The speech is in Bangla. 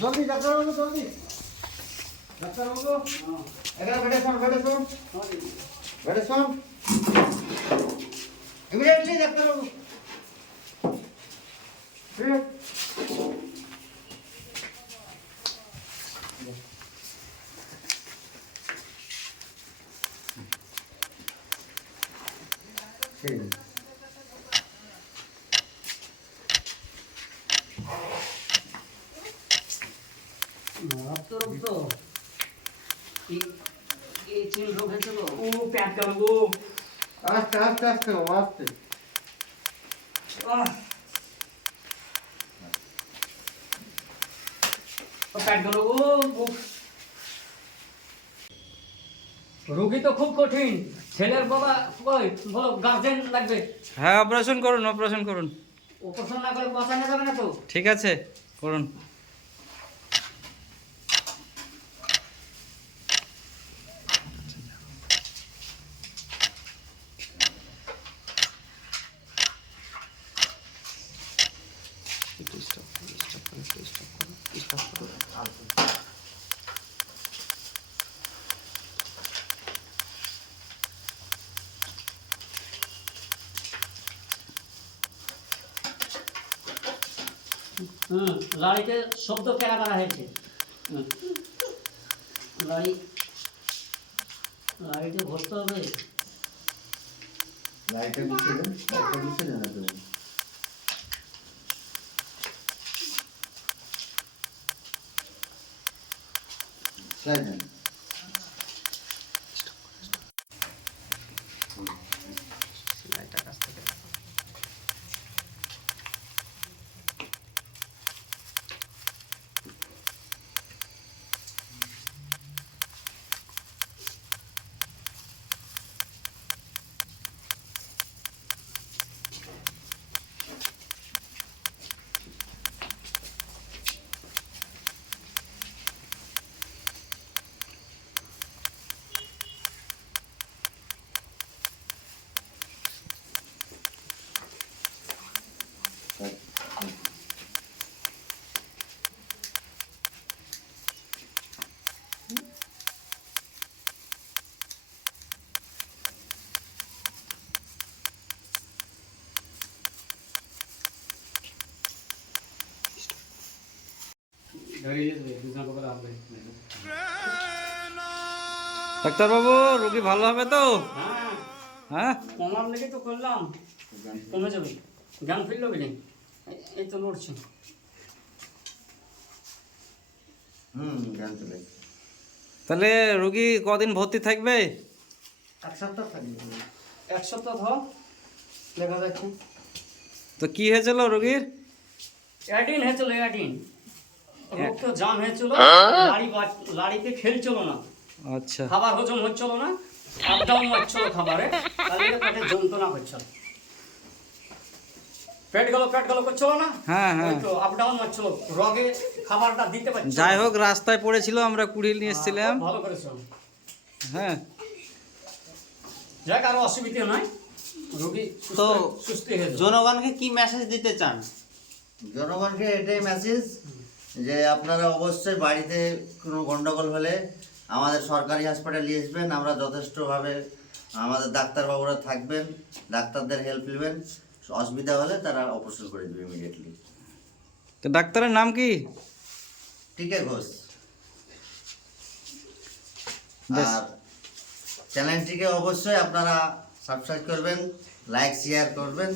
জলদি ডাক্তারবাবু, জলদি ডাক্তারবাবু, এখানে বেডে শোন, বেডে শোন, বেডে শোন, ইমিডিয়েটলি ডাক্তারবাবু। ঠিক আস্তে আস্তে আস্তে আস্তে। রোগী তো খুব কঠিন। ছেলের বাবা কই বলো, গার্জেন লাগবে। হ্যাঁ, অপারেশন করুন, অপারেশন করুন। অপারেশন না করে বাঁচানো যাবে না তো। ঠিক আছে, করুন। লাড়িতে শব্দ কেনা করা হয়েছে। লাড়িতে ভরতে হবে। লাইটটা গুছিয়ে দেন, লাইটটা গুছিয়ে দেন আপনি। স্লাইড দেন। ডাক্তারবাবু, রোগী ভালো হবে তো? হ্যাঁ, কমার লেগে তো করলাম, কমে যাবে। জ্ঞান ফিরলো কি? এই তো লড়ছে। জ্ঞান চলে। তাহলে রোগী কদিন ভর্তি থাকবে? এক সপ্তাহ থাকবে। এক সপ্তাহ ধর দেখা যাচ্ছে। তো কি হয়েছিল রোগীর? অ্যাডিন হয়েছিল, অ্যাডিন রোগ তো জাম হয়েছিল। লাড়িতে খেলছিল না, আচ্ছা, খাবার হজম হচ্ছিল না, আপ ডাউন মারছিল খাবারে, তাহলে পেটে যন্ত্রণা করছিল। পেট গেল করছিল না। হ্যাঁ হ্যাঁ, তো আপ ডাউন মারছিল, রগে খাবারটা দিতে পারছিল। যাই হোক, রাস্তায় পড়েছিল, আমরা কুড়িয়ে নিয়ে এসেছিলাম। ভালো করেছো। হ্যাঁ, যাক, আরো অসুবিধা নাই, রোগী তো সুস্থ হয়ে যাবে। জনগণকে কি মেসেজ দিতে চান? জনগণকে এটাই মেসেজ যে আপনারা অবশ্যই বাড়িতে কোনো গন্ডগোল হলে আমাদের সরকারি হাসপাতালে নিয়ে আসবেন। আমরা যথেষ্টভাবে আমাদের ডাক্তারবাবুরা থাকবেন, ডাক্তারদের হেল্প নেবেন। অসুবিধা হলে তারা অপারেশন করে দেবে ইমিডিয়েটলি। তো ডাক্তারের নাম কি? টিকে ঘোষ। আর চ্যানেলটিকে অবশ্যই আপনারা সাবস্ক্রাইব করবেন, লাইক শেয়ার করবেন।